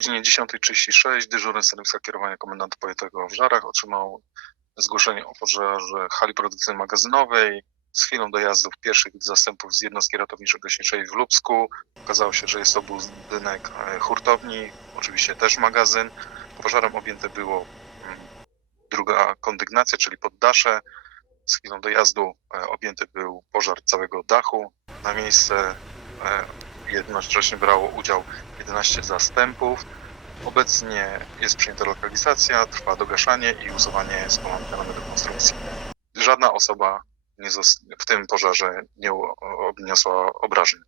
godzinie 10.36 dyżurny stanowiska kierowania komendanta powiatowego w Żarach otrzymał zgłoszenie o pożarze hali produkcyjnej magazynowej. Z chwilą dojazdów pierwszych zastępów z jednostki ratowniczo-gaśniczej w Lubsku okazało się, że jest to budynek e, hurtowni, oczywiście też magazyn. Pożarem objęte było mm, druga kondygnacja, czyli poddasze. Z chwilą dojazdu e, objęty był pożar całego dachu. Na miejsce e, jednocześnie brało udział 11 zastępów. Obecnie jest przyjęta lokalizacja, trwa dogaszanie i usuwanie spowolnionej konstrukcji. Żadna osoba w tym pożarze nie odniosła obrażeń.